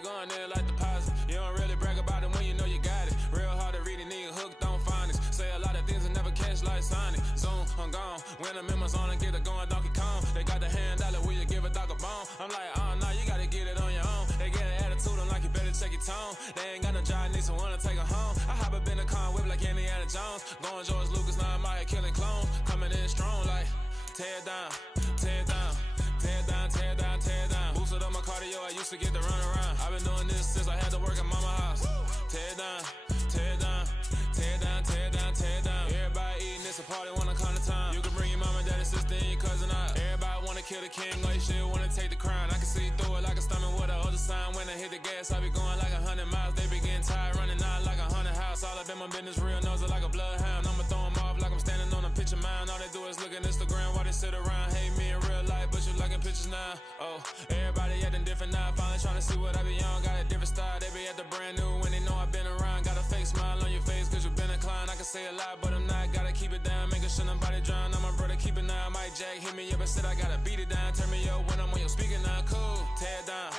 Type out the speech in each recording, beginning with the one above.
be going there like deposit. You don't really brag about it when you know you got it. Real hard to read a nigga hooked on phonics. Say a lot of things and never catch like Sonic. Zoom, I'm gone. When I'm in my zone and get it going Donkey Kong. They got the hand dollar, will you give a dog a bone? I'm like, oh no, you gotta get it on your own. They get an attitude, I'm like, you better check your tone. They ain't got no job, need someone to take her home. I hop up in the car, whip like Indiana Jones. Going George Lucas, now I'm out here killing clones. Coming in strong like, tear down, tear down. Tear down, tear down, tear down. Boosted up my cardio, I used to get to run around. I've been doing this since I had to work at mama house. Tear down, tear down, tear down, tear down, tear down. Everybody eating, it's a party, wanna come to time. You can bring your mama, daddy, sister, and your cousin out. Everybody wanna kill the king, or you still wanna take the crown. I can see through it like a stomach with a other sign. When I hit the gas, I be going like 100 miles. They be getting tired, running out like 100 house. All up in my business, real nose like a bloodhound. I'ma throw them off like I'm standing on a picture mound. All they do is look at Instagram while they sit around. Hate me in real life, but you liking pictures now. Oh, everybody acting different now. Finally trying to see what I be on. Got a different style, they be at the brand new when they know I've been around. Got a fake smile on your face cause you been inclined. I can say a lot, but I'm not. Gotta keep it down, making sure nobody drown. I'm my brother, keep it now. Mike Jack hit me up and said I gotta beat it down. Turn me up when I'm on your speaker now. Cool, tear down,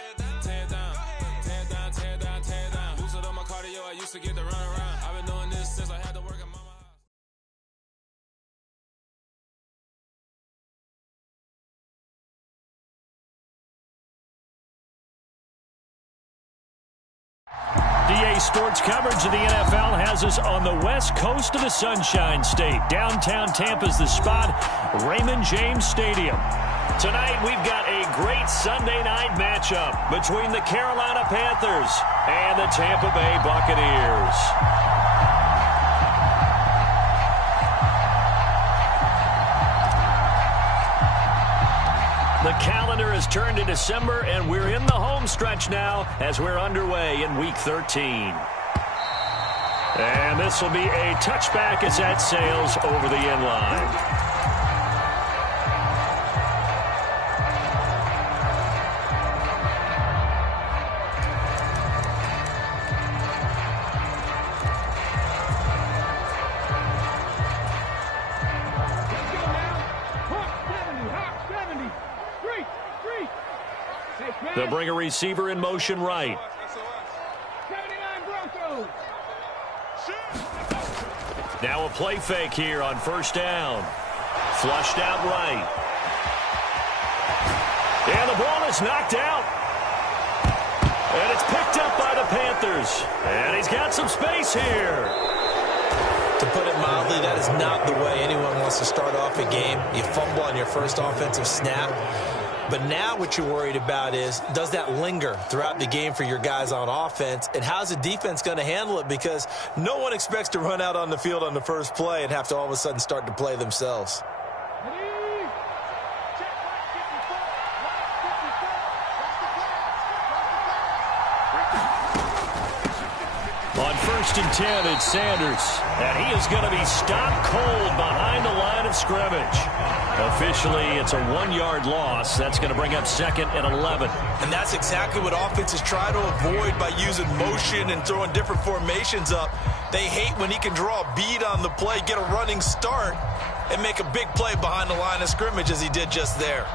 tear down, tear down, tear down, tear down. Boosted up my cardio, I used to get to run around. I've been doing this since I had to work at mama. DA Sports coverage of the NFL has us on the west coast of the Sunshine State. Downtown Tampa's the spot, Raymond James Stadium. Tonight we've got a great Sunday night matchup between the Carolina Panthers and the Tampa Bay Buccaneers. The calendar has turned to December, and we're in the home stretch now as we're underway in Week 13. And this will be a touchback as that sails over the end line. They'll bring a receiver in motion right. Now a play fake here on first down. Flushed out right. And the ball is knocked out. And it's picked up by the Panthers. And he's got some space here. To put it mildly, that is not the way anyone wants to start off a game. You fumble on your first offensive snap. But now what you're worried about is, does that linger throughout the game for your guys on offense? And how's the defense going to handle it? Because no one expects to run out on the field on the first play and have to all of a sudden start to play themselves. On 1st and 10, it's Sanders. And he is going to be stopped cold behind the line of scrimmage. Officially, it's a 1-yard loss. That's going to bring up 2nd and 11. And that's exactly what offenses try to avoid by using motion and throwing different formations up. They hate when he can draw a bead on the play, get a running start, and make a big play behind the line of scrimmage as he did just there.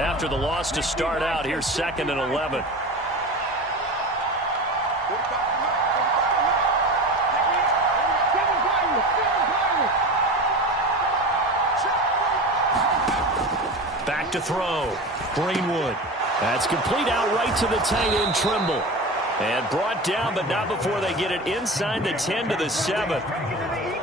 After the loss to start out, here's 2nd and 11. Back to throw. Greenwood. That's complete out right to the tight end, Trimble. And brought down, but not before they get it inside the 10 to the 7.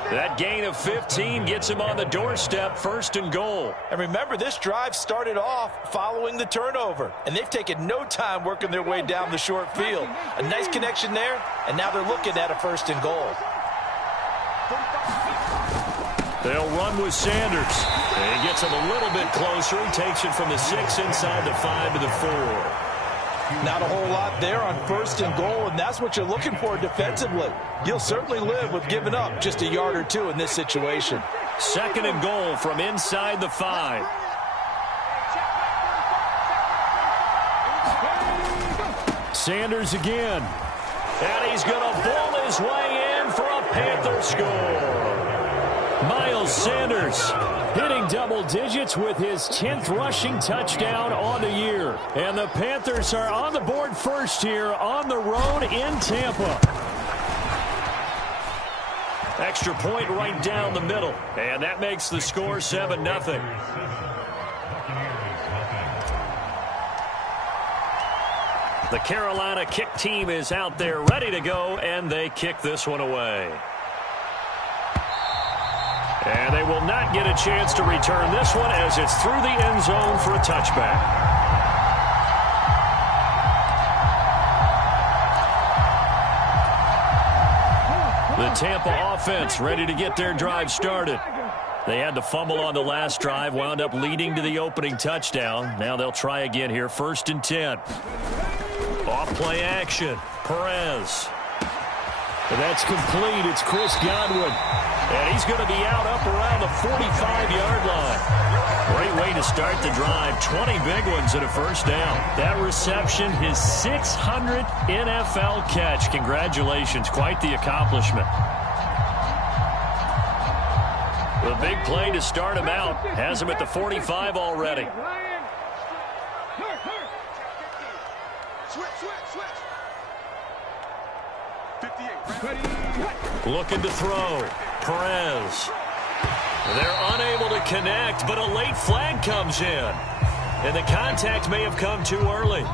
That gain of 15 gets him on the doorstep, 1st and goal. And remember, this drive started off following the turnover. And they've taken no time working their way down the short field. A nice connection there, and now they're looking at a 1st and goal. They'll run with Sanders. And he gets him a little bit closer. He takes it from the 6 inside the 5 to the 4. Not a whole lot there on 1st and goal, and that's what you're looking for defensively. You'll certainly live with giving up just a yard or two in this situation. 2nd and goal from inside the 5. Sanders again. And he's going to ball his way in for a Panther score. Miles Sanders hitting double digits with his 10th rushing touchdown on the year. And the Panthers are on the board first here on the road in Tampa. Extra point right down the middle. And that makes the score 7-0. The Carolina kick team is out there ready to go, and they kick this one away. And they will not get a chance to return this one as it's through the end zone for a touchback. The Tampa offense ready to get their drive started. They had the fumble on the last drive, wound up leading to the opening touchdown. Now they'll try again here, 1st and 10. Off-play action. Perez. And that's complete. It's Chris Godwin. And he's going to be out up around the 45-yard line. Great way to start the drive. 20 big ones and a first down. That reception, his 600th NFL catch. Congratulations. Quite the accomplishment. The big play to start him out. Has him at the 45 already. Looking to throw. Perez. They're unable to connect, but a late flag comes in. And the contact may have come too early.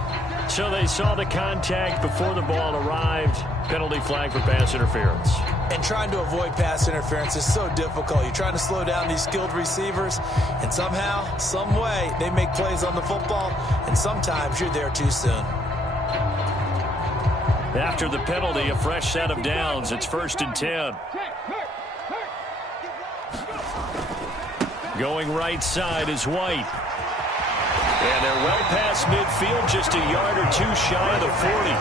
So they saw the contact before the ball arrived. Penalty flag for pass interference. And trying to avoid pass interference is so difficult. You're trying to slow down these skilled receivers, and somehow, some way, they make plays on the football, and sometimes you're there too soon. After the penalty, a fresh set of downs. It's 1st and 10. Going right side is White. And they're well past midfield, just a yard or two shy of the 40.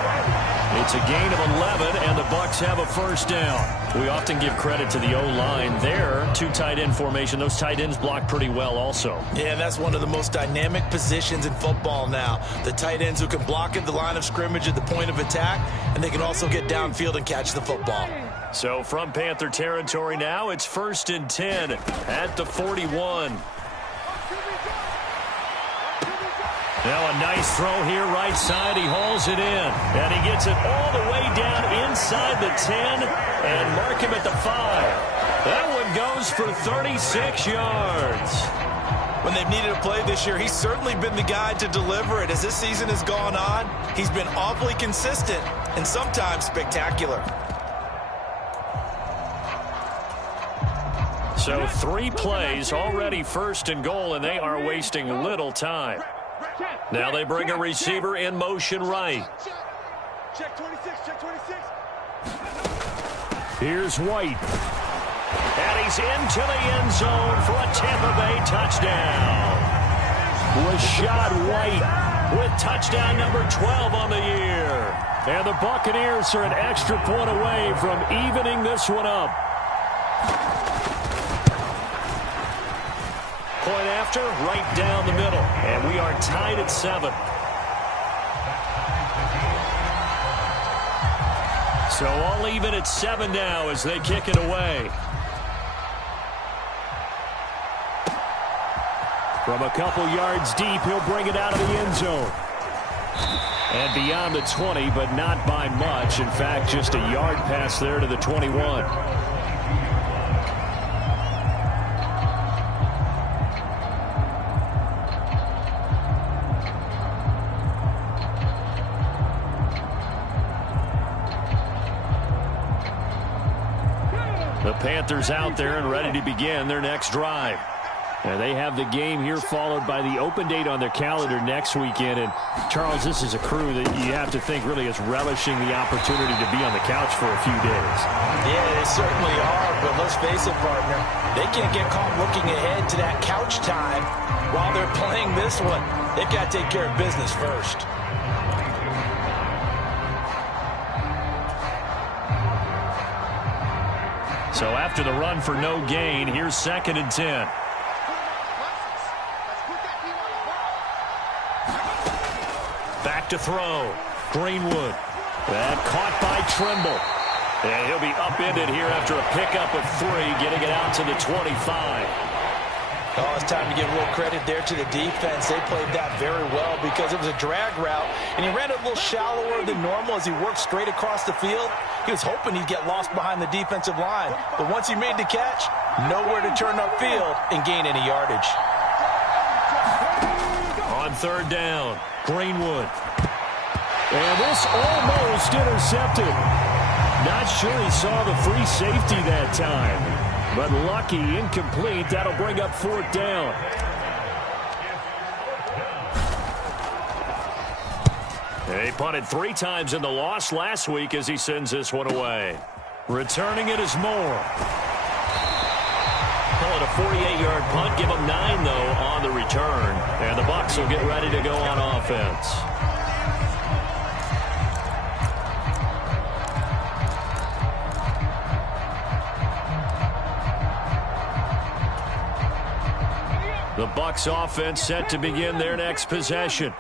It's a gain of 11, and the Bucs have a first down. We often give credit to the O-line there. 2 tight end formation. Those tight ends block pretty well also. Yeah, that's one of the most dynamic positions in football now. The tight ends who can block at the line of scrimmage at the point of attack, and they can also get downfield and catch the football. So from Panther territory now, it's 1st and 10 at the 41. Now a nice throw here, right side. He hauls it in. And he gets it all the way down inside the 10 and mark him at the 5. That one goes for 36 yards. When they've needed a play this year, he's certainly been the guy to deliver it. As this season has gone on, he's been awfully consistent and sometimes spectacular. So 3 plays, already 1st and goal, and they are wasting little time. Now they bring a receiver in motion right. Check 26, check 26. Here's White. And he's into the end zone for a Tampa Bay touchdown. Rashad White with touchdown number 12 on the year. And the Buccaneers are an extra point away from evening this one up. Point after, right down the middle. And we are tied at 7. So all even at 7 now as they kick it away. From a couple yards deep, he'll bring it out of the end zone. And beyond the 20, but not by much. In fact, just a yard pass there to the 21. The Panthers out there and ready to begin their next drive. And they have the game here followed by the open date on their calendar next weekend. And, Charles, this is a crew that you have to think really is relishing the opportunity to be on the couch for a few days. Yeah, they certainly are. But let's face it, partner, they can't get caught looking ahead to that couch time while they're playing this one. They've got to take care of business first. So after the run for no gain, here's 2nd and 10. Back to throw. Greenwood. That caught by Trimble. And he'll be upended here after a pickup of 3, getting it out to the 25. Oh, it's time to give a little credit there to the defense. They played that very well because it was a drag route, and he ran it a little shallower than normal as he worked straight across the field. He was hoping he'd get lost behind the defensive line, but once he made the catch, nowhere to turn upfield and gain any yardage. On third down, Greenwood. And this almost intercepted. Not sure he saw the free safety that time. But lucky, incomplete. That'll bring up fourth down. He punted 3 times in the loss last week as he sends this one away. Returning it is Moore. Call it a 48-yard punt. Give him 9, though, on the return. And the Bucs will get ready to go on offense. The Bucs offense set to begin their next possession.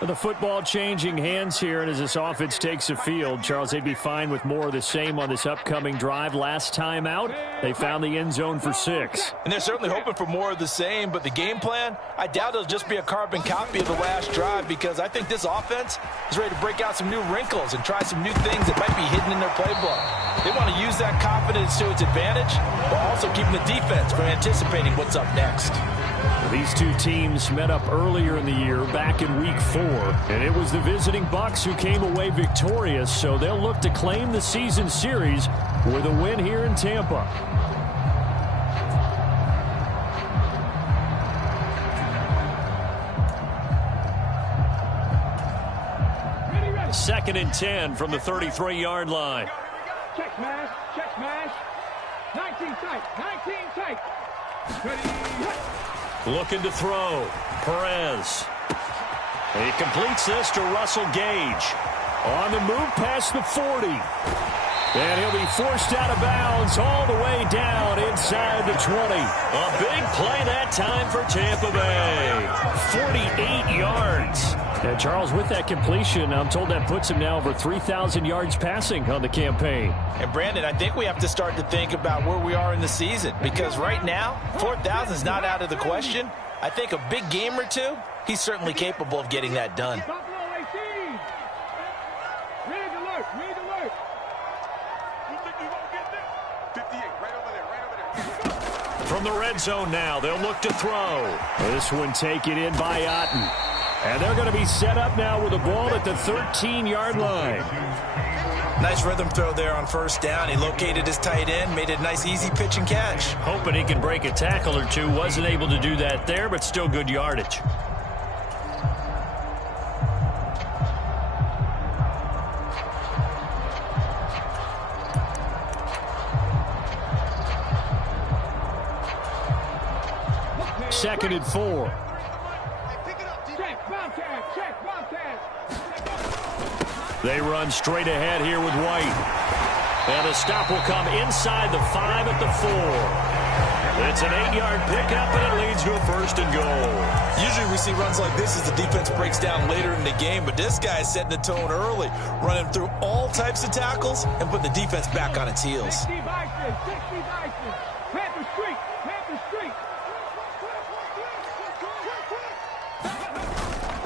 The football changing hands here, and as this offense takes the field, Charles, they'd be fine with more of the same on this upcoming drive. Last time out, they found the end zone for 6. And they're certainly hoping for more of the same, but the game plan, I doubt it'll just be a carbon copy of the last drive because I think this offense is ready to break out some new wrinkles and try some new things that might be hidden in their playbook. They want to use that confidence to its advantage while also keeping the defense from anticipating what's up next. These two teams met up earlier in the year, back in Week 4, and it was the visiting Bucs who came away victorious, so they'll look to claim the season series with a win here in Tampa. Second and 10 from the 33-yard line. Check smash, check smash. 19 tight, 19 tight. Looking to throw. Perez. He completes this to Russell Gage. On the move past the 40. And he'll be forced out of bounds all the way down inside the 20. A big play that time for Tampa Bay. 48 yards. And Charles, with that completion, I'm told that puts him now over 3,000 yards passing on the campaign. And Brandon, I think we have to start to think about where we are in the season because right now, 4,000 is not out of the question. I think a big game or two, he's certainly capable of getting that done. From the red zone now, they'll look to throw. This one taken in by Otten. And they're going to be set up now with the ball at the 13-yard line. Nice rhythm throw there on first down. He located his tight end, made it a nice easy pitch and catch. Hoping he can break a tackle or two. Wasn't able to do that there, but still good yardage. Second and 4. They run straight ahead here with White. And the stop will come inside the 5 at the 4. It's an 8-yard pickup, and it leads to a first and goal. Usually we see runs like this as the defense breaks down later in the game, but this guy is setting the tone early, running through all types of tackles and putting the defense back on its heels.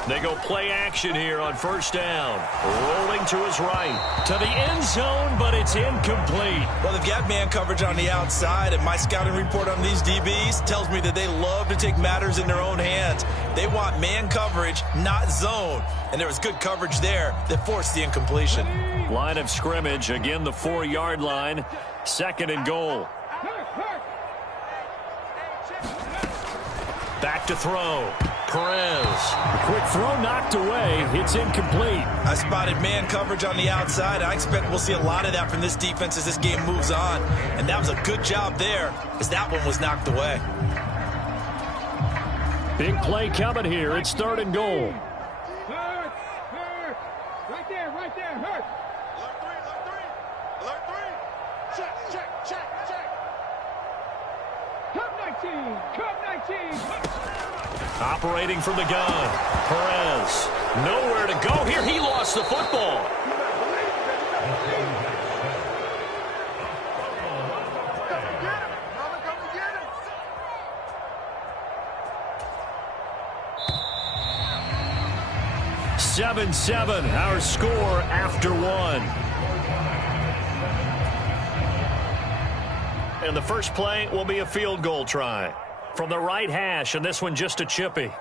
They go play action here on first down. Rolling to his right. To the end zone, but it's incomplete. Well, they've got man coverage on the outside, and my scouting report on these DBs tells me that they love to take matters in their own hands. They want man coverage, not zone. And there was good coverage there that forced the incompletion. Line of scrimmage, again the 4-yard line. Second and goal. Back to throw. Perez. Quick throw knocked away. It's incomplete. I spotted man coverage on the outside. I expect we'll see a lot of that from this defense as this game moves on. And that was a good job there as that one was knocked away. Big play coming here. It's third and goal. Hurt. Right there, hurt. Alert three. Check. Come 19. Operating from the gun. Perez. Nowhere to go here. He lost the football. 7-7, our score after one. And the first play will be a field goal try from the right hash, and this one just a chippy.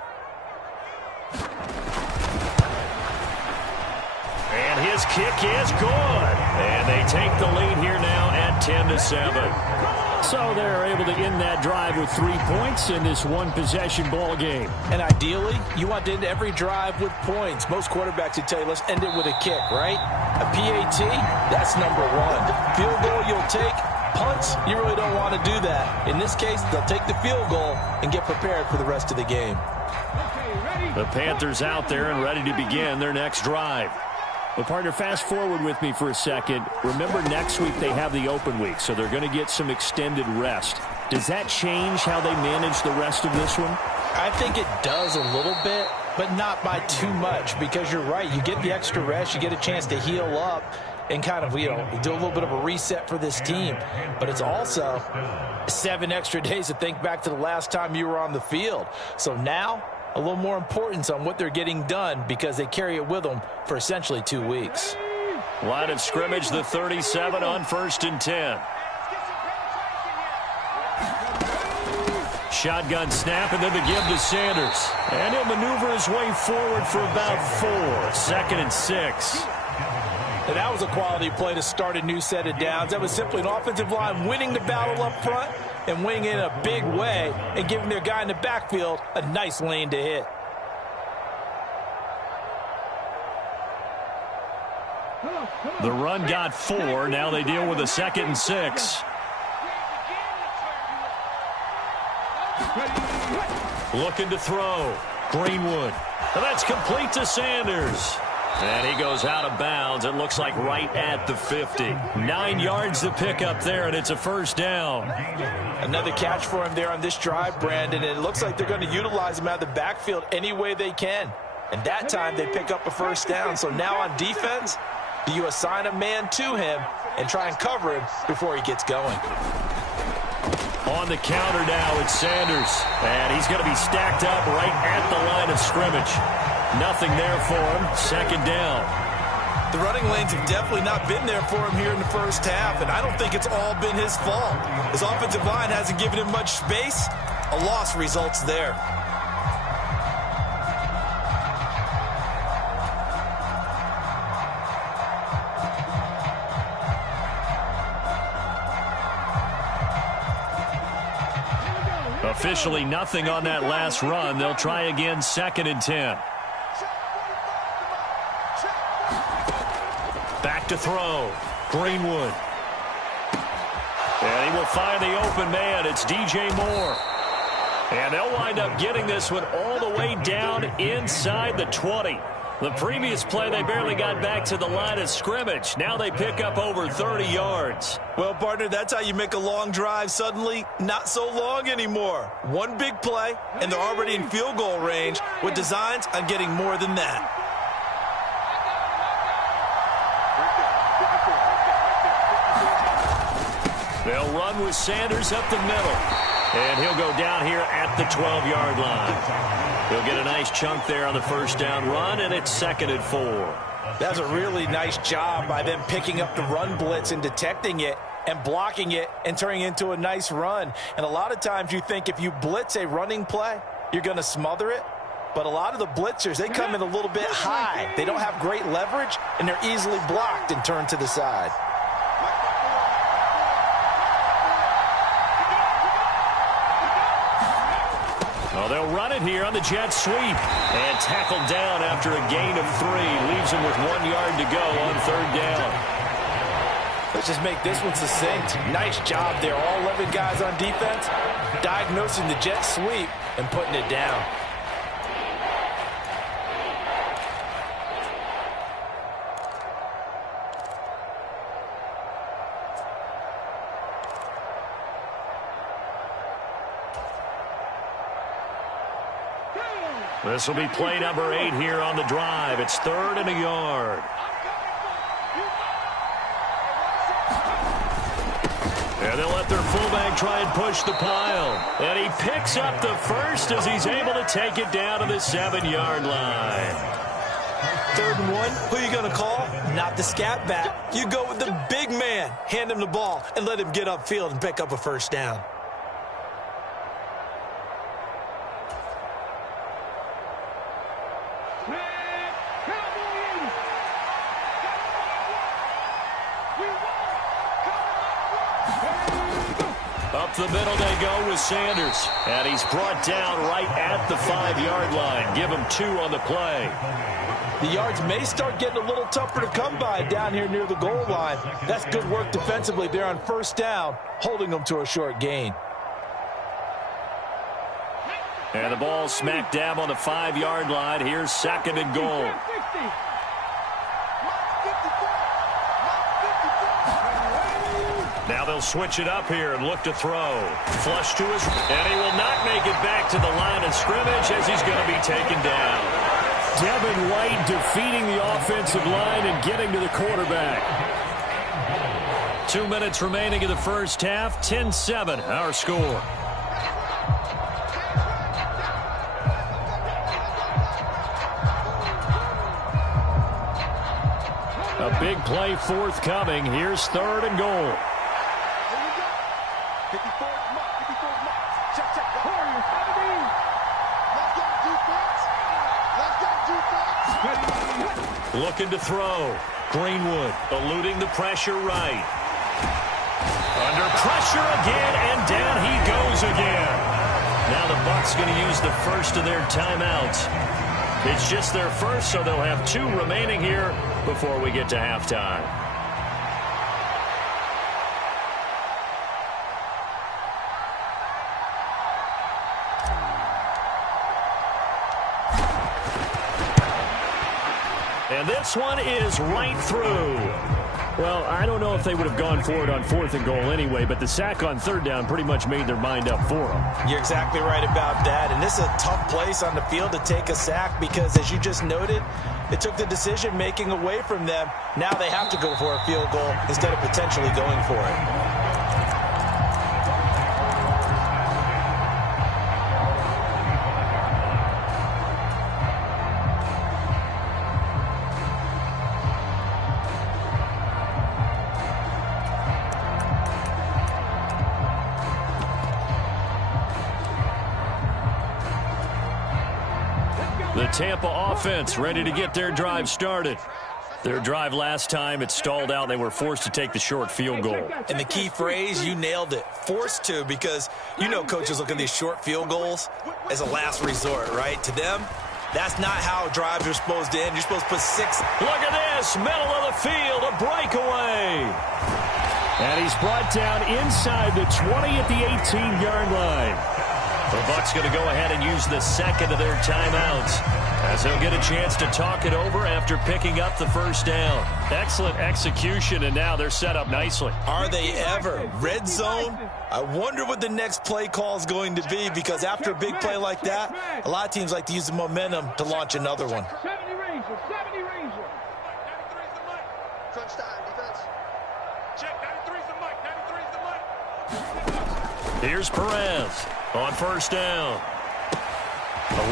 And his kick is good. And they take the lead here now at 10-7. So they're able to end that drive with 3 points in this one-possession ball game. And ideally, you want to end every drive with points. Most quarterbacks would tell you, let's end it with a kick, right? A PAT, that's number one. Field goal you'll take. Punts, you really don't want to do that. In this case, they'll take the field goal and get prepared for the rest of the game. The Panthers out there and ready to begin their next drive. Well, partner, fast forward with me for a second. Remember, next week they have the open week, so they're going to get some extended rest. Does that change how they manage the rest of this one? I think it does a little bit, but not by too much, because you're right. You get the extra rest, you get a chance to heal up and kind of, do a little bit of a reset for this team. But it's also 7 extra days to think back to the last time you were on the field. So now, a little more importance on what they're getting done because they carry it with them for essentially 2 weeks. Line of scrimmage, the 37 on 1st and 10. Shotgun snap, and then the give to Sanders. And he'll maneuver his way forward for about 4. 2nd and 6. And that was a quality play to start a new set of downs. That was simply an offensive line winning the battle up front and winning in a big way and giving their guy in the backfield a nice lane to hit. The run got 4. Now they deal with a 2nd and 6. Looking to throw. Greenwood. And that's complete to Sanders. And he goes out of bounds. It looks like right at the 50. 9 yards to pick up there, and it's a first down. Another catch for him there on this drive, Brandon. And it looks like they're going to utilize him out of the backfield any way they can. And that time they pick up a first down. So now on defense, do you assign a man to him and try and cover him before he gets going? On the counter now, it's Sanders. And he's going to be stacked up right at the line of scrimmage. Nothing there for him. 2nd down. The running lanes have definitely not been there for him here in the first half, and I don't think it's all been his fault. His offensive line hasn't given him much space. A loss results there. Officially nothing on that last run. They'll try again, 2nd and 10. Back to throw. Greenwood. And he will find the open man. It's DJ Moore. And they'll wind up getting this one all the way down inside the 20. The previous play, they barely got back to the line of scrimmage. Now they pick up over 30 yards. Well, partner, that's how you make a long drive suddenly not so long anymore. One big play, and they're already in field goal range with designs on getting more than that. They'll run with Sanders up the middle. And he'll go down here at the 12-yard line. He'll get a nice chunk there on the first down run, and it's 2nd and 4. That's a really nice job by them picking up the run blitz and detecting it and blocking it and turning it into a nice run. And a lot of times you think if you blitz a running play, you're going to smother it. But a lot of the blitzers, they come in a little bit high. They don't have great leverage, and they're easily blocked and turned to the side. Well, they'll run it here on the jet sweep. And tackled down after a gain of 3. Leaves him with 1 yard to go on 3rd down. Let's just make this one succinct. Nice job there. All 11 guys on defense diagnosing the jet sweep and putting it down. This will be play number 8 here on the drive. It's 3rd and a yard. And they'll let their fullback try and push the pile. And he picks up the first as he's able to take it down to the 7-yard line. 3rd and 1, who are you going to call? Not the scat back. You go with the big man. Hand him the ball and let him get upfield and pick up a first down. Up the middle they go with Sanders. And he's brought down right at the 5-yard line. Give him 2 on the play. The yards may start getting a little tougher to come by down here near the goal line. That's good work defensively there on 1st down, holding them to a short gain. And the ball smack dab on the 5-yard line. Here's 2nd and goal. Now they'll switch it up here and look to throw. Flush to his, and he will not make it back to the line of scrimmage as he's going to be taken down. Devin White defeating the offensive line and getting to the quarterback. 2 minutes remaining in the first half. 10-7 our score. A big play forthcoming. Here's 3rd and goal. Looking to throw. Greenwood eluding the pressure right. Under pressure again, and down he goes again. Now the Bucs going to use the first of their timeouts. It's just their first, so they'll have 2 remaining here before we get to halftime. And this one is right through. Well, I don't know if they would have gone for it on 4th and goal anyway, but the sack on 3rd down pretty much made their mind up for them. You're exactly right about that, and this is a tough place on the field to take a sack because, as you just noted, it took the decision-making away from them. Now they have to go for a field goal instead of potentially going for it. The Tampa offense ready to get their drive started. Their drive last time, it stalled out. They were forced to take the short field goal. And the key phrase, you nailed it. Forced to, because you know coaches look at these short field goals as a last resort, right? To them, that's not how drives are supposed to end. You're supposed to put 6. Look at this, middle of the field, a breakaway. And he's brought down inside the 20 at the 18-yard line. The Bucs going to go ahead and use the 2nd of their timeouts as they'll get a chance to talk it over after picking up the 1st down. Excellent execution, and now they're set up nicely. Are they ever? Red zone? I wonder what the next play call is going to be, because after a big play like that, a lot of teams like to use the momentum to launch another one. 70 Ranger. 93's the mic. Crunch time, defense. Check, 93's the mic. 93's the mic. Here's Perez on 1st down.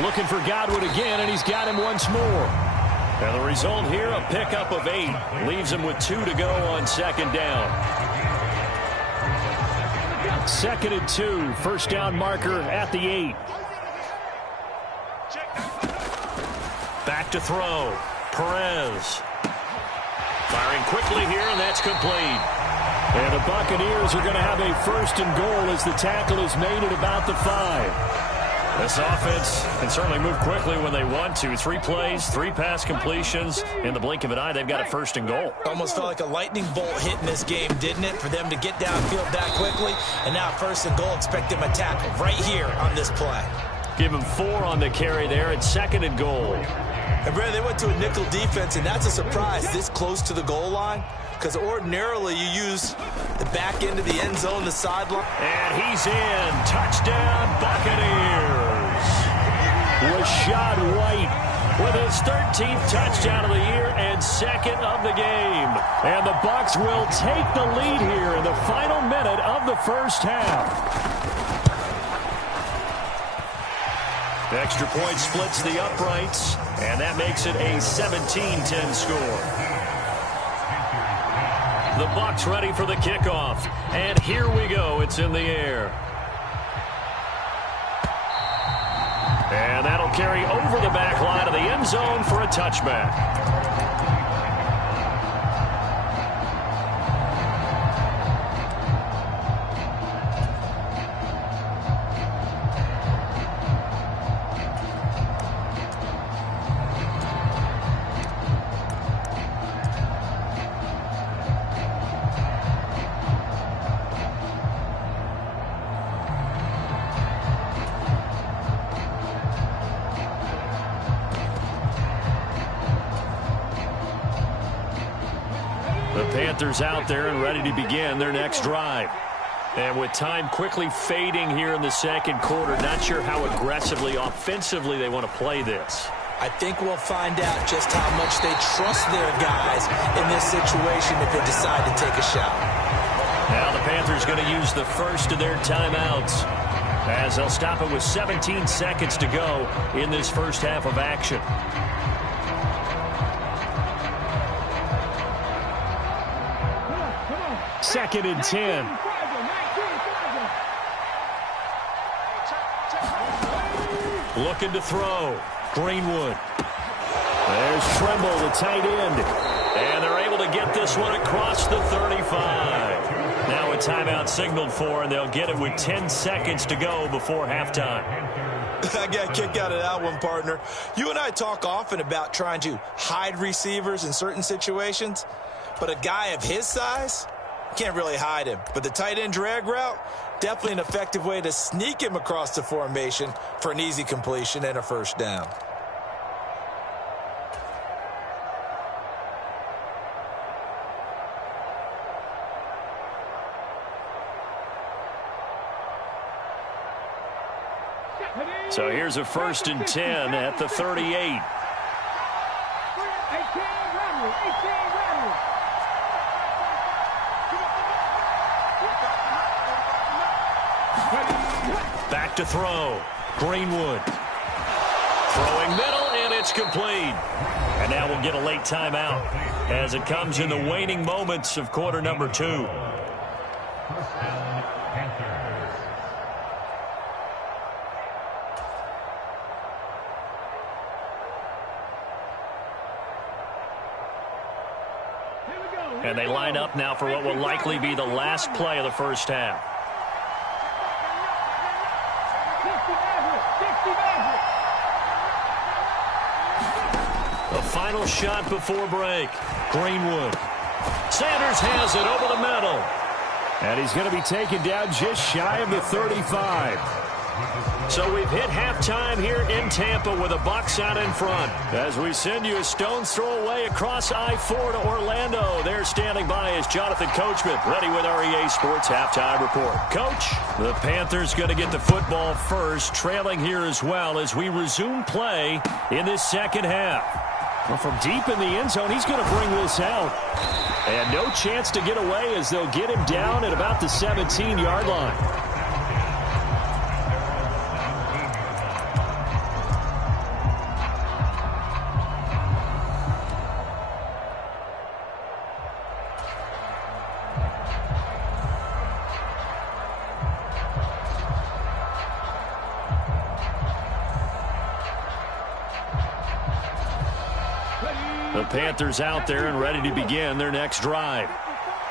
Looking for Godwin again, and he's got him once more. And the result here, a pickup of 8. Leaves him with 2 to go on 2nd down. 2nd and 2. 1st down marker at the 8. Back to throw. Perez. Firing quickly here, and that's complete. And the Buccaneers are going to have a 1st and goal as the tackle is made at about the 5. This offense can certainly move quickly when they want to. 3 plays, 3 pass completions. In the blink of an eye, they've got a 1st and goal. Almost felt like a lightning bolt hit in this game, didn't it? For them to get downfield that quickly. And now 1st and goal, expect them to tackle right here on this play. Give him 4 on the carry there at 2nd and goal. And Brad, they went to a nickel defense, and that's a surprise this close to the goal line. Because ordinarily you use the back end of the end zone, the sideline. And he's in. Touchdown, Buccaneers. Rashad White with his 13th touchdown of the year and 2nd of the game. And the Bucs will take the lead here in the final minute of the 1st half. The extra point splits the uprights, and that makes it a 17-10 score. The Bucs ready for the kickoff, and here we go. It's in the air. And that'll carry over the back line of the end zone for a touchback. Panthers out there and ready to begin their next drive. And with time quickly fading here in the second quarter, not sure how aggressively, offensively they want to play this. I think we'll find out just how much they trust their guys in this situation if they decide to take a shot. Now the Panthers going to use the first of their timeouts as they'll stop it with 17 seconds to go in this first half of action. Second and 10. Looking to throw. Greenwood. There's Tremble, the tight end. And they're able to get this one across the 35. Now a timeout signaled for, and they'll get it with 10 seconds to go before halftime. I got a kick out of that one, partner. You and I talk often about trying to hide receivers in certain situations, but a guy of his size, can't really hide him. But the tight end drag route, definitely an effective way to sneak him across the formation for an easy completion and a first down. So here's a 1st and 10 at the 38. Back to throw. Greenwood. Throwing middle, and it's complete. And now we'll get a late timeout as it comes in the waning moments of quarter number 2. And they line up now for what will likely be the last play of the first half. The final shot before break. Greenwood. Sanders has it over the middle. And he's going to be taken down just shy of the 35. So we've hit halftime here in Tampa with the Bucs out in front. As we send you a stone's throw away across I-4 to Orlando. There standing by is Jonathan Coachman, ready with REA Sports Halftime Report. Coach, the Panthers going to get the football first, trailing here as well as we resume play in this second half. Well, from deep in the end zone, he's going to bring this out. And no chance to get away as they'll get him down at about the 17-yard line. The Panthers out there and ready to begin their next drive.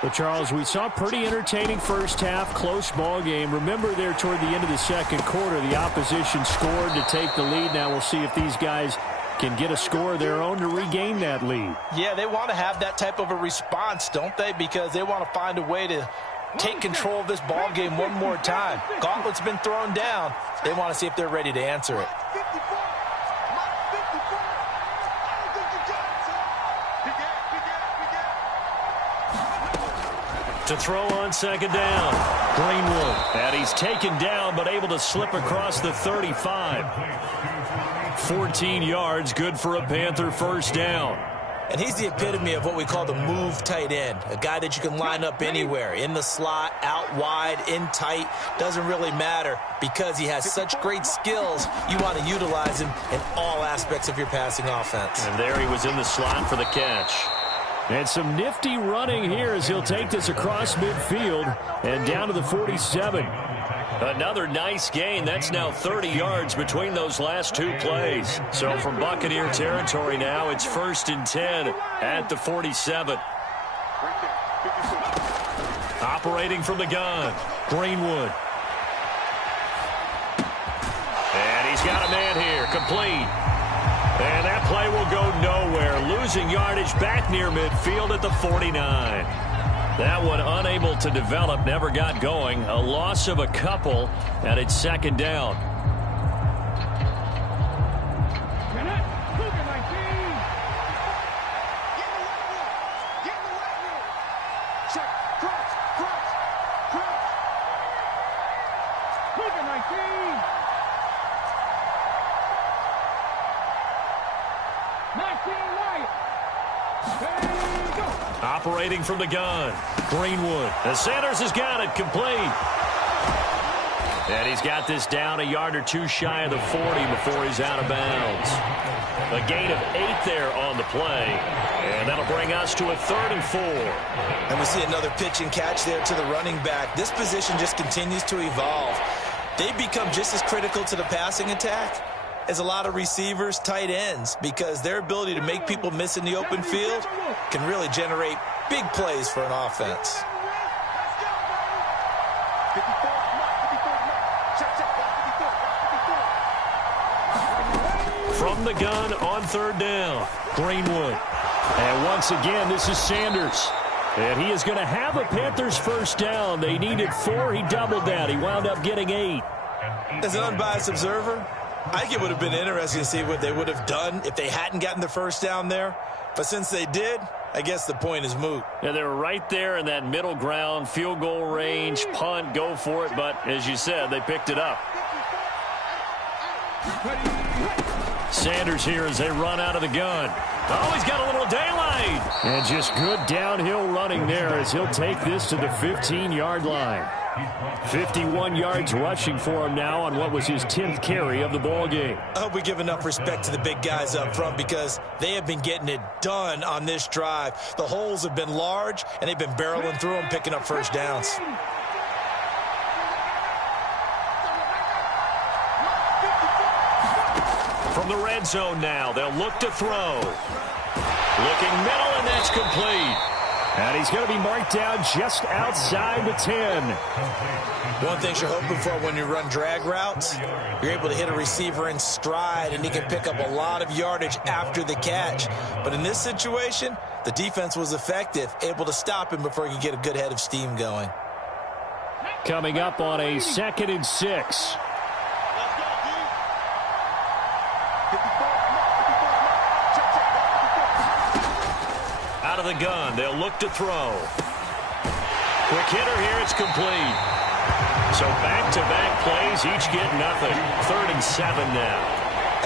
But, Charles, we saw a pretty entertaining first half, close ball game. Remember there toward the end of the second quarter, the opposition scored to take the lead. Now we'll see if these guys can get a score of their own to regain that lead. Yeah, they want to have that type of a response, don't they? Because they want to find a way to take control of this ball game one more time. Gauntlet's been thrown down. They want to see if they're ready to answer it. To throw on second down. Greenwood. And he's taken down but able to slip across the 35. 14 yards, good for a Panther first down. And he's the epitome of what we call the move tight end, a guy that you can line up anywhere, in the slot, out wide, in tight, doesn't really matter because he has such great skills. You want to utilize him in all aspects of your passing offense. And there he was in the slot for the catch. And some nifty running here as he'll take this across midfield and down to the 47. Another nice gain. That's now 30 yards between those last two plays. So from Buccaneer territory now, it's 1st and 10 at the 47. Operating from the gun, Greenwood. And he's got a man here, complete. And that play will go nowhere. Losing yardage back near midfield at the 49. That one unable to develop, never got going. A loss of a couple, and it's 2nd down. Operating from the gun, Greenwood. And Sanders has got it, complete. And he's got this down a yard or two shy of the 40 before he's out of bounds. A gain of 8 there on the play. And that'll bring us to a 3rd and 4. And we see another pitch and catch there to the running back. This position just continues to evolve. They become just as critical to the passing attack as a lot of receivers, tight ends, because their ability to make people miss in the open field can really generate big plays for an offense. From the gun on 3rd down, Greenwood. And once again, this is Sanders. And he is going to have a Panthers 1st down. They needed 4. He doubled that. He wound up getting 8. As an unbiased observer, I think it would have been interesting to see what they would have done if they hadn't gotten the 1st down there. But since they did, I guess the point is moot. Yeah, they were right there in that middle ground, field goal range, punt, go for it. But as you said, they picked it up. Sanders here as they run out of the gun. Oh, he's got a little daylight. And just good downhill running there as he'll take this to the 15-yard line. 51 yards rushing for him now on what was his 10th carry of the ball game. I hope we give enough respect to the big guys up front because they have been getting it done on this drive. The holes have been large, and they've been barreling through them, picking up 1st downs. From the red zone now, they'll look to throw. Looking middle, and that's complete. And he's going to be marked down just outside the 10. One thing you're hoping for when you run drag routes, you're able to hit a receiver in stride, and he can pick up a lot of yardage after the catch. But in this situation, the defense was effective, able to stop him before he could get a good head of steam going. Coming up on a 2nd and 6. Out of the gun, they'll look to throw. Quick hitter here, it's complete. So back-to-back plays, each get nothing. 3rd and 7 now.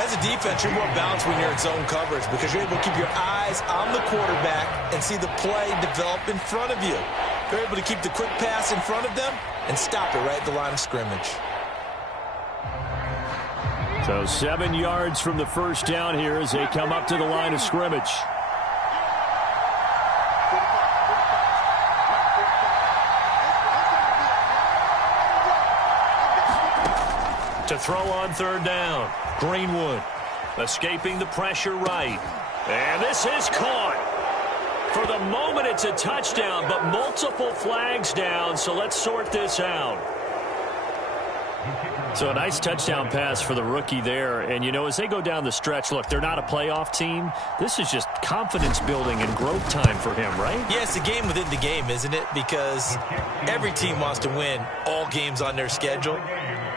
As a defense, you're more balanced when you're in zone coverage because you're able to keep your eyes on the quarterback and see the play develop in front of you. You're able to keep the quick pass in front of them and stop it right at the line of scrimmage. So 7 yards from the 1st down here as they come up to the line of scrimmage. To throw on 3rd down, Greenwood escaping the pressure right. And this is caught. For the moment, it's a touchdown, but multiple flags down, so let's sort this out. So a nice touchdown pass for the rookie there. And, you know, as they go down the stretch, look, they're not a playoff team. This is just confidence building and growth time for him, right? Yeah, it's a game within the game, isn't it? Because every team wants to win all games on their schedule.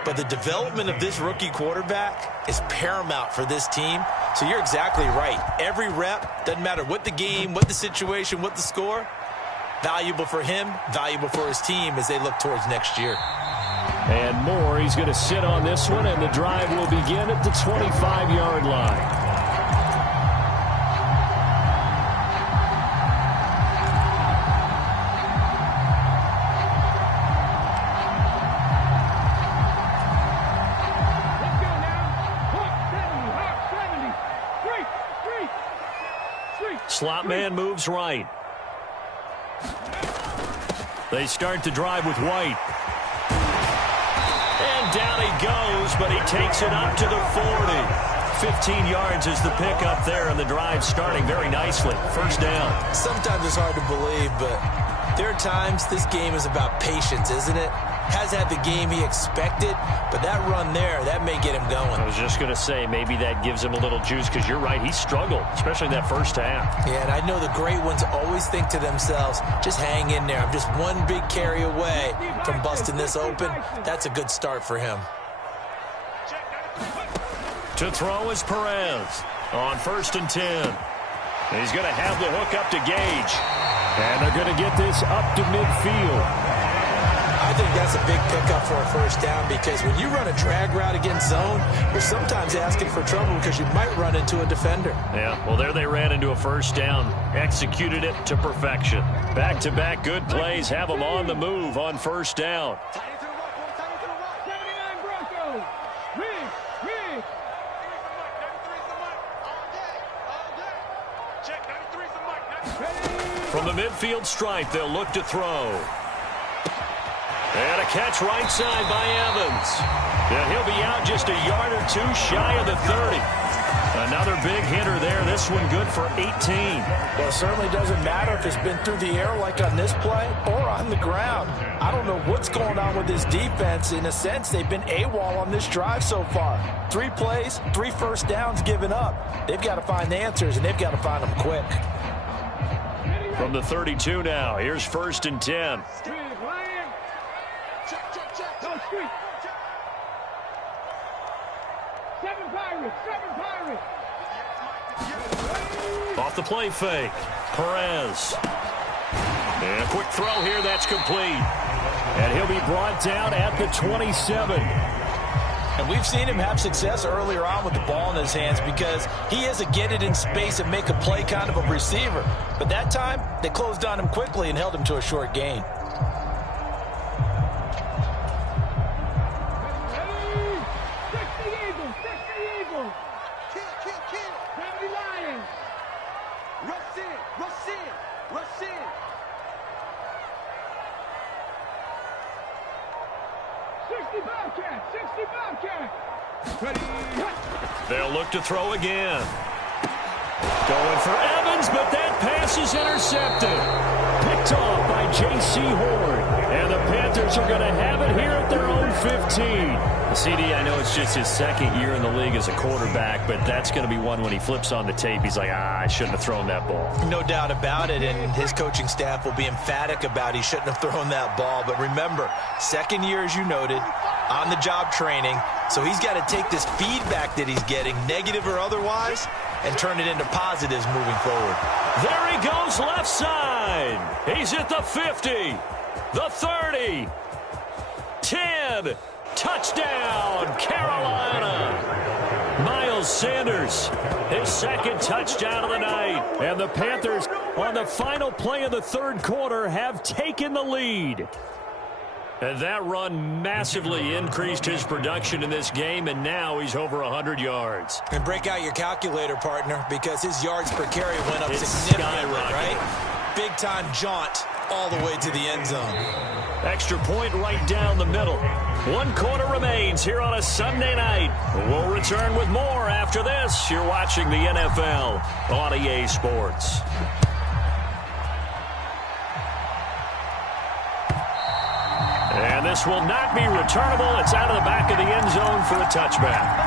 But the development of this rookie quarterback is paramount for this team. So you're exactly right. Every rep, doesn't matter what the game, what the situation, what the score, valuable for him, valuable for his team as they look towards next year. And more, he's going to sit on this one, and the drive will begin at the 25-yard line. Slot man moves right. They start the drive with White. And down he goes, but he takes it up to the 40. 15 yards is the pickup there, and the drive starting very nicely. First down. Sometimes it's hard to believe, but there are times this game is about patience, isn't it? Has had the game he expected, but that run there, that may get him going. I was just going to say, maybe that gives him a little juice, because you're right, he struggled, especially in that first half. Yeah, and I know the great ones always think to themselves, just hang in there. I'm just one big carry away from busting this open. That's a good start for him. To throw is Perez on 1st and 10. He's going to have the hook up to Gage. And they're going to get this up to midfield. I think that's a big pickup for a first down, because when you run a drag route against zone, you're sometimes asking for trouble because you might run into a defender. Yeah, well, there they ran into a first down. Executed it to perfection. Back-to-back good plays have them on the move on first down. From the midfield stripe, they'll look to throw. And a catch right side by Evans. And he'll be out just a yard or two shy of the 30. Another big hitter there. This one good for 18. Well, it certainly doesn't matter if it's been through the air like on this play or on the ground. I don't know what's going on with this defense. In a sense, they've been AWOL on this drive so far. 3 plays, 3 first downs given up. They've got to find answers, and they've got to find them quick. From the 32 now, here's 1st and 10. Off the play fake, Perez. And a quick throw here, that's complete. And he'll be brought down at the 27. And we've seen him have success earlier on with the ball in his hands because he is a get it in space and make a play kind of a receiver. But that time, they closed on him quickly and held him to a short gain. They'll look to throw again. Going for Evans, but that pass is intercepted. Picked off by J.C. Horn. And the Panthers are going to have it here at their own 15. CD, I know it's just his second year in the league as a quarterback, but that's going to be one when he flips on the tape. He's like, I shouldn't have thrown that ball. No doubt about it, and his coaching staff will be emphatic about he shouldn't have thrown that ball. But remember, second year, as you noted, on-the-job training, so he's got to take this feedback that he's getting, negative or otherwise, and turn it into positives moving forward. There he goes left side. He's at the 50, the 30, 10, touchdown, Carolina. Miles Sanders, his second touchdown of the night. And the Panthers, on the final play of the third quarter, have taken the lead. And that run massively increased his production in this game, and now he's over 100 yards. And break out your calculator, partner, because his yards per carry went up significantly, right? Big-time jaunt all the way to the end zone. Extra point right down the middle. 1 quarter remains here on a Sunday night. We'll return with more after this. You're watching the NFL on EA Sports. And this will not be returnable. It's out of the back of the end zone for a touchback.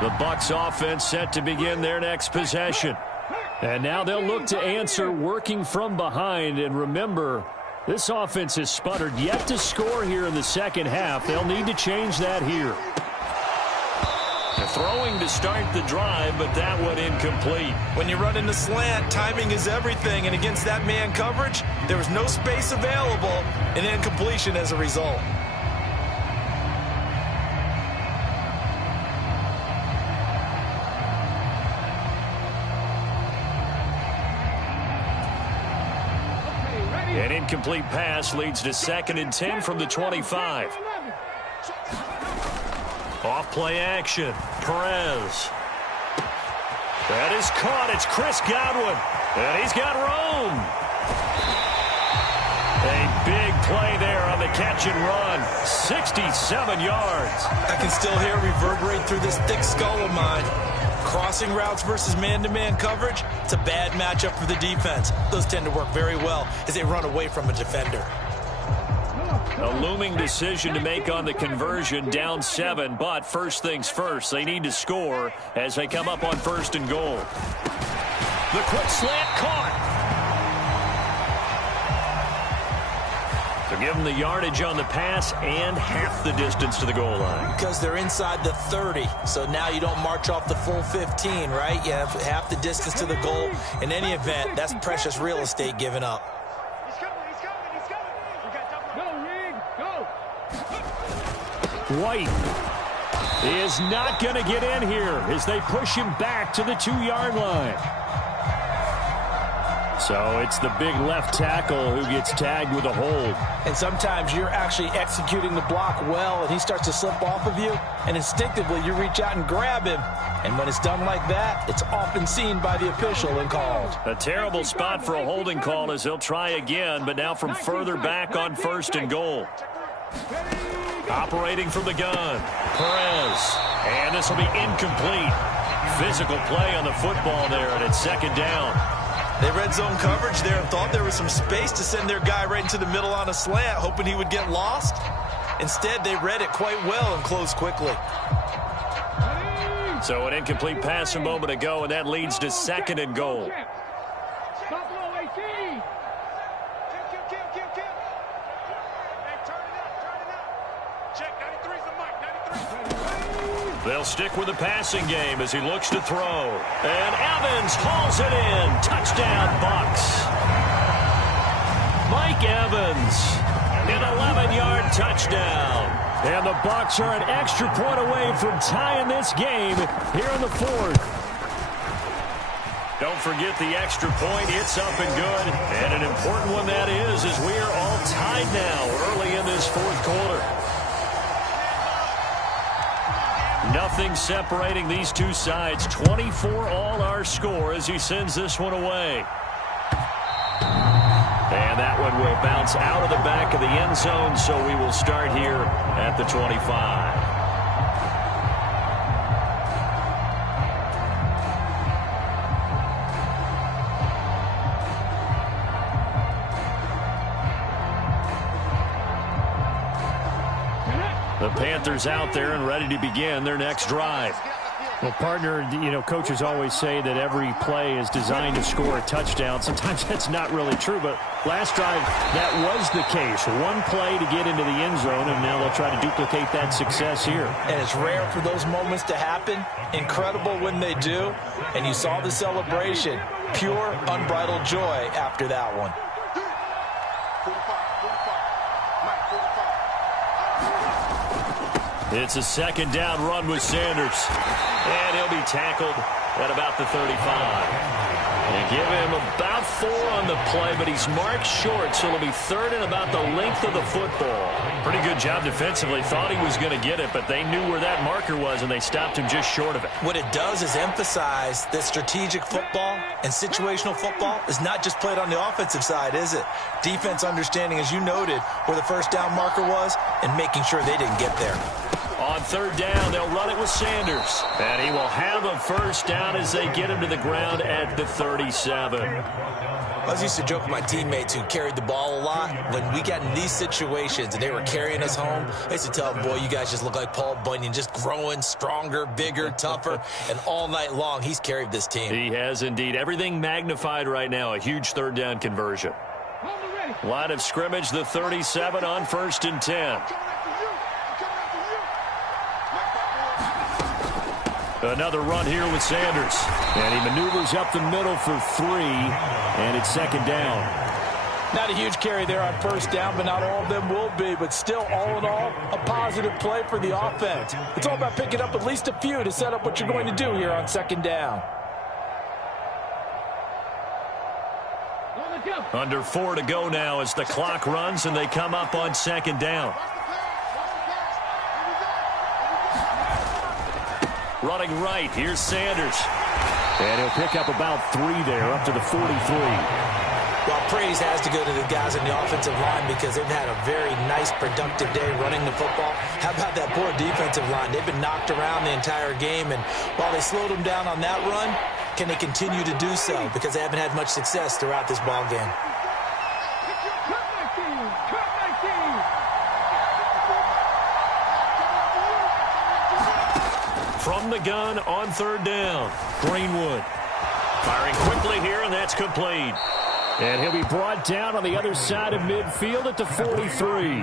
The Bucs offense set to begin their next possession. And now they'll look to answer working from behind. And remember, this offense has sputtered yet to score here in the second half. They'll need to change that here. They're throwing to start the drive, but that one incomplete. When you run in the slant, timing is everything. And against that man coverage, there was no space available, and incompletion as a result. incomplete pass leads to 2nd and 10 from the 25. Off play action. Perez. That is caught. It's Chris Godwin. And he's got room. A big play there on the catch and run. 67 yards. I can still hear it reverberate through this thick skull of mine. Crossing routes versus man-to-man coverage, it's a bad matchup for the defense. Those tend to work very well as they run away from a defender. A looming decision to make on the conversion, down 7, but first things first, they need to score as they come up on 1st and goal. The quick slant caught. So give them the yardage on the pass and half the distance to the goal line. Because they're inside the 30, so now you don't march off the full 15, right? You have half the distance to the goal. In any event, that's precious real estate given up. White is not going to get in here as they push him back to the 2-yard line. So it's the big left tackle who gets tagged with a hold. And sometimes you're actually executing the block well, and he starts to slip off of you, and instinctively you reach out and grab him. And when it's done like that, it's often seen by the official and called. A terrible spot for a holding call as he'll try again, but now from further back on 1st and goal. Operating from the gun, Perez. And this will be incomplete. Physical play on the football there, and it's 2nd down. They red zone coverage there and thought there was some space to send their guy right into the middle on a slant, hoping he would get lost. Instead, they read it quite well and closed quickly. So an incomplete pass a moment ago, and that leads to 2nd and goal. They'll stick with the passing game as he looks to throw. And Evans hauls it in. Touchdown, Bucs. Mike Evans, an 11-yard touchdown. And the Bucs are an extra point away from tying this game here in the 4th. Don't forget the extra point. It's up and good. And an important one that is as we are all tied now early in this 4th quarter. Nothing separating these two sides. 24 all our score as he sends this one away. And that one will bounce out of the back of the end zone, so we will start here at the 25. The Panthers out there and ready to begin their next drive. Well, partner, you know, coaches always say that every play is designed to score a touchdown. Sometimes that's not really true, but last drive, that was the case. One play to get into the end zone, and now they'll try to duplicate that success here. And it's rare for those moments to happen. Incredible when they do. And you saw the celebration. Pure, unbridled joy after that one. It's a 2nd down run with Sanders. And he'll be tackled at about the 35. They give him about 4 on the play, but he's marked short, so it'll be 3rd and about the length of the football. Pretty good job defensively. Thought he was going to get it, but they knew where that marker was, and they stopped him just short of it. What it does is emphasize that strategic football and situational football is not just played on the offensive side, is it? Defense understanding, as you noted, where the 1st down marker was and making sure they didn't get there. On 3rd down, they'll run it with Sanders. And he will have a 1st down as they get him to the ground at the 37. I was used to joke with my teammates who carried the ball a lot. When we got in these situations and they were carrying us home, I used to tell them, boy, you guys just look like Paul Bunyan, just growing stronger, bigger, tougher. And all night long, he's carried this team. He has indeed. Everything magnified right now. A huge 3rd down conversion. Line of scrimmage, the 37 on 1st and 10. Another run here with Sanders. And he maneuvers up the middle for 3. And it's 2nd down. Not a huge carry there on 1st down, but not all of them will be. But still, all in all, a positive play for the offense. It's all about picking up at least a few to set up what you're going to do here on 2nd down. Under 4 to go now as the clock runs and they come up on second down. Running right, here's Sanders. And he'll pick up about 3 there, up to the 43. Well, praise has to go to the guys on the offensive line because they've had a very nice, productive day running the football. How about that poor defensive line? They've been knocked around the entire game, and while they slowed them down on that run, can they continue to do so? Because they haven't had much success throughout this ball game. From the gun on third down, Greenwood. Firing quickly here, and that's complete. And he'll be brought down on the other side of midfield at the 43.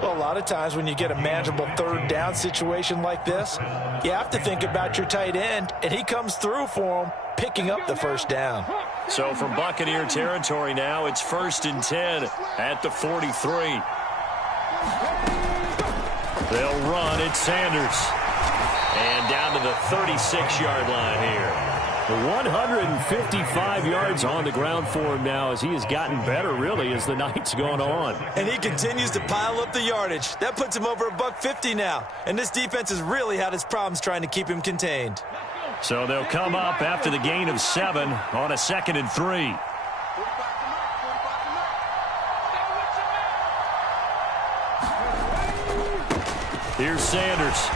Well, a lot of times when you get a manageable third down situation like this, you have to think about your tight end, and he comes through for him, picking up the first down. So from Buccaneer territory now, it's 1st and 10 at the 43. They'll run. It's Sanders. And down to the 36-yard line here. 155 yards on the ground for him now as he has gotten better, really, as the night's gone on. And he continues to pile up the yardage. That puts him over $150 now. And this defense has really had its problems trying to keep him contained. So they'll come up after the gain of 7 on a 2nd and 3. Here's Sanders.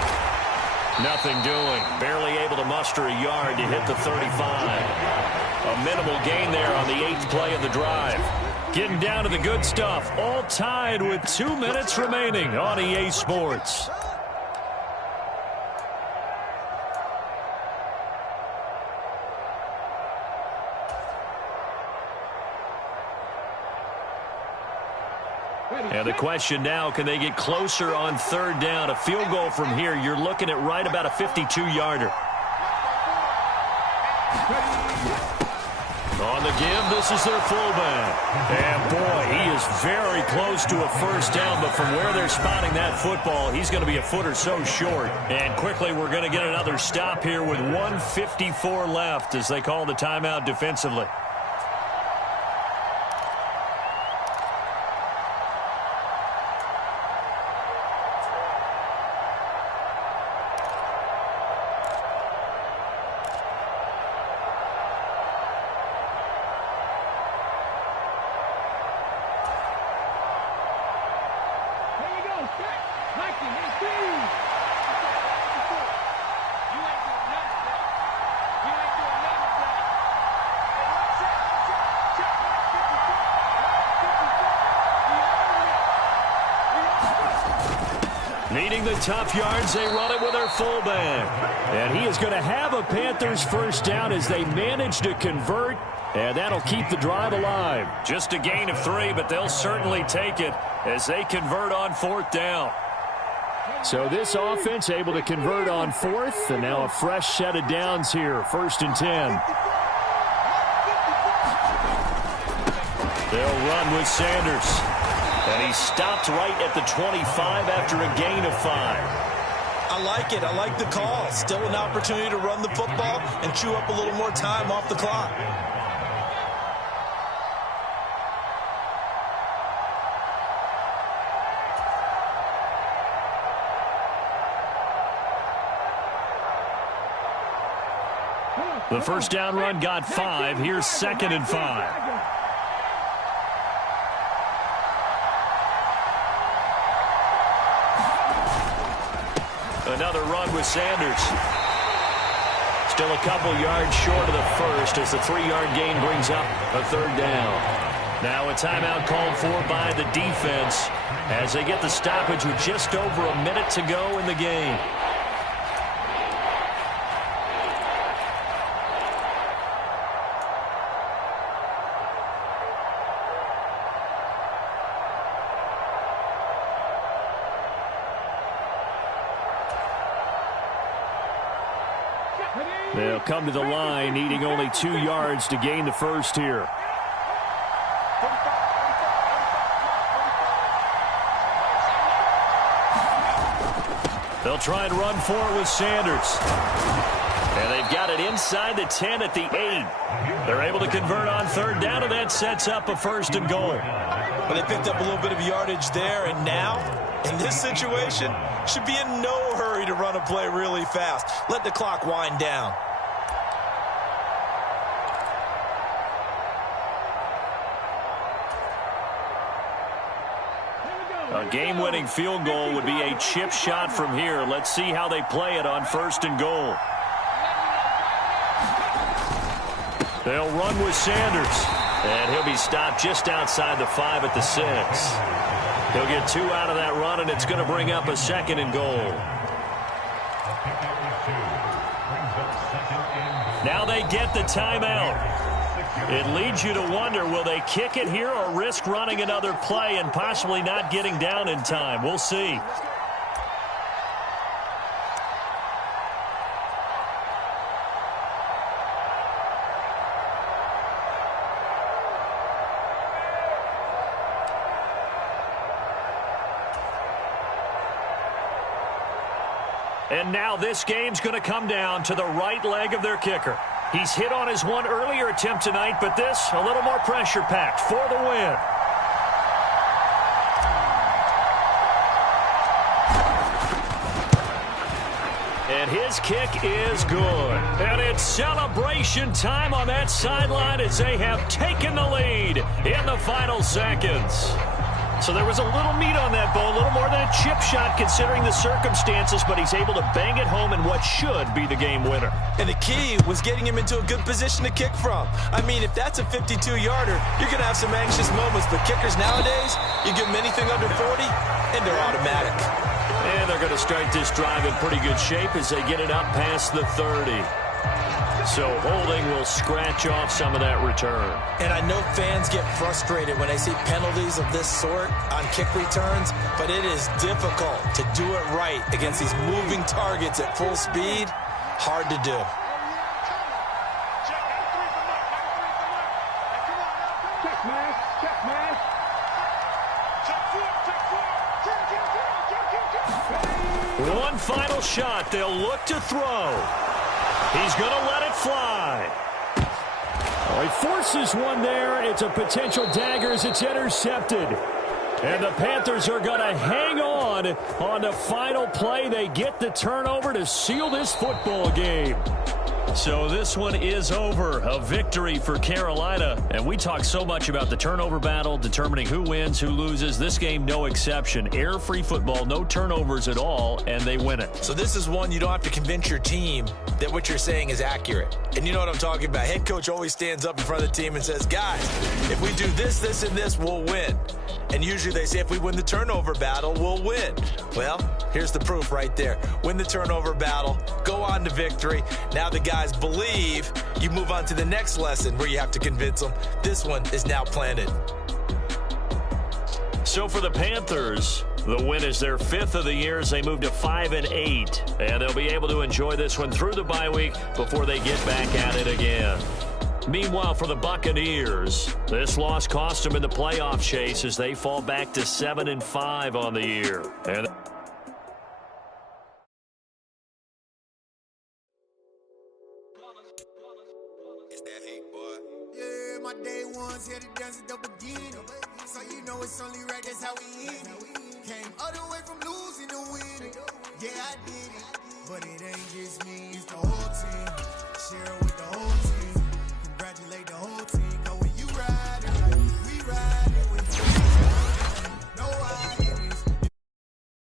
Nothing doing. Barely able to muster a yard to hit the 35. A minimal gain there on the 8th play of the drive. Getting down to the good stuff. All tied with 2 minutes remaining on EA Sports. And the question now, can they get closer on third down? A field goal from here, you're looking at right about a 52-yarder. On the give, this is their fullback. And, boy, he is very close to a first down, but from where they're spotting that football, he's going to be a foot or so short. And quickly, we're going to get another stop here with 1:54 left as they call the timeout defensively. Needing the tough yards, they run it with their fullback. And he is going to have a Panthers first down as they manage to convert, and that'll keep the drive alive. Just a gain of 3, but they'll certainly take it as they convert on 4th down. So this offense able to convert on 4th, and now a fresh set of downs here, 1st and 10. They'll run with Sanders. And he stopped right at the 25 after a gain of 5. I like it. I like the call. Still an opportunity to run the football and chew up a little more time off the clock. The first down run got 5. Here's 2nd and 5. Another run with Sanders. Still a couple yards short of the first as the 3-yard gain brings up a 3rd down. Now a timeout called for by the defense as they get the stoppage with just over a minute to go in the game. They'll come to the line, needing only 2 yards to gain the first here. They'll try and run for it with Sanders. And they've got it inside the 10 at the 8. They're able to convert on third down, and that sets up a 1st and goal. Well, they picked up a little bit of yardage there, and now, in this situation, should be in no hurry to run a play really fast. Let the clock wind down. A game-winning field goal would be a chip shot from here. Let's see how they play it on 1st and goal. They'll run with Sanders. And he'll be stopped just outside the 5 at the 6. He'll get 2 out of that run, and it's going to bring up a 2nd and goal. Now they get the timeout. It leads you to wonder, will they kick it here or risk running another play and possibly not getting down in time? We'll see. And now this game's going to come down to the right leg of their kicker. He's hit on his one earlier attempt tonight, but this a little more pressure-packed for the win. And his kick is good. And it's celebration time on that sideline as they have taken the lead in the final seconds. So there was a little meat on that bone, a little more than a chip shot considering the circumstances, but he's able to bang it home in what should be the game winner. And the key was getting him into a good position to kick from. I mean, if that's a 52-yarder, you're going to have some anxious moments, but kickers nowadays, you give them anything under 40, and they're automatic. And they're going to start this drive in pretty good shape as they get it up past the 30. So holding will scratch off some of that return. And I know fans get frustrated when they see penalties of this sort on kick returns, but it is difficult to do it right against these moving targets at full speed. Hard to do. Check, man. Check, man. One final shot. They'll look to throw. He's going to let it fly. Oh, he forces one there. It's a potential dagger as it's intercepted. And the Panthers are going to hang on the final play. They get the turnover to seal this football game. So this one is over. A victory for Carolina. And we talk so much about the turnover battle, determining who wins, who loses. This game, no exception. Error-free football, no turnovers at all, and they win it. So this is one you don't have to convince your team that what you're saying is accurate. And you know what I'm talking about. Head coach always stands up in front of the team and says, guys, if we do this, this, and this, we'll win. And usually they say if we win the turnover battle, we'll win. Well, here's the proof right there. Win the turnover battle, go on to victory. Now the guys believe. You move on to the next lesson where you have to convince them. This one is now planted. So for the Panthers, the win is their 5th of the year as they move to 5-8. And they'll be able to enjoy this one through the bye week before they get back at it again. Meanwhile, for the Buccaneers, this loss cost them in the playoff chase as they fall back to 7-5 on the year. And it's that hate, boy. Yeah, my day ones here to dance at the beginning. So you know it's only right, that's how we end it. Came all the way from losing to winning. Yeah, I did it. But it ain't just me, it's the whole team.